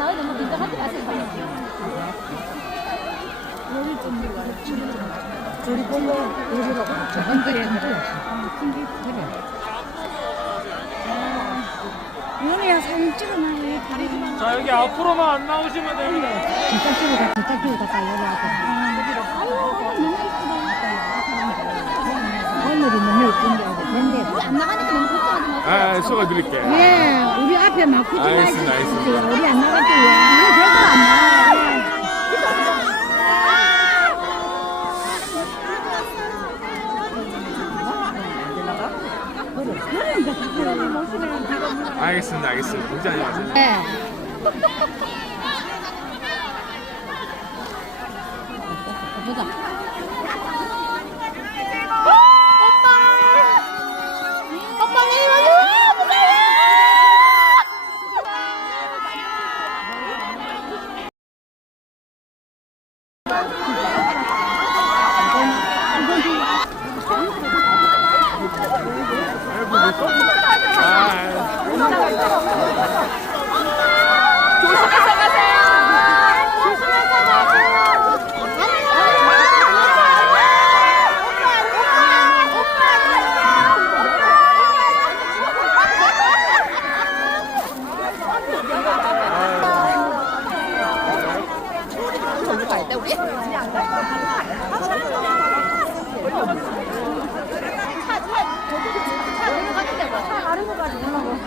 마을 너무 긴장하지 마세요. 요리 좀 먹어요. 조리 뽕고 요리로 저한테 윤이야 사진 찍어놔. 자 여기 앞으로만 안 나오시면 됩니다. 뒷다리로 가, 뒷다리로 가, 여기 앞으로. 아 수고 드릴게요. 예 우리 앞에 막 굳이 알겠습니다, 알겠습니다. 우리 안 나갈게요 우리 절대 안 나가요 알겠습니다, 알겠습니다. 걱정 하지 마세요. 예. 보자 조심해서 가세요. 조심해서 아. 저기 갈때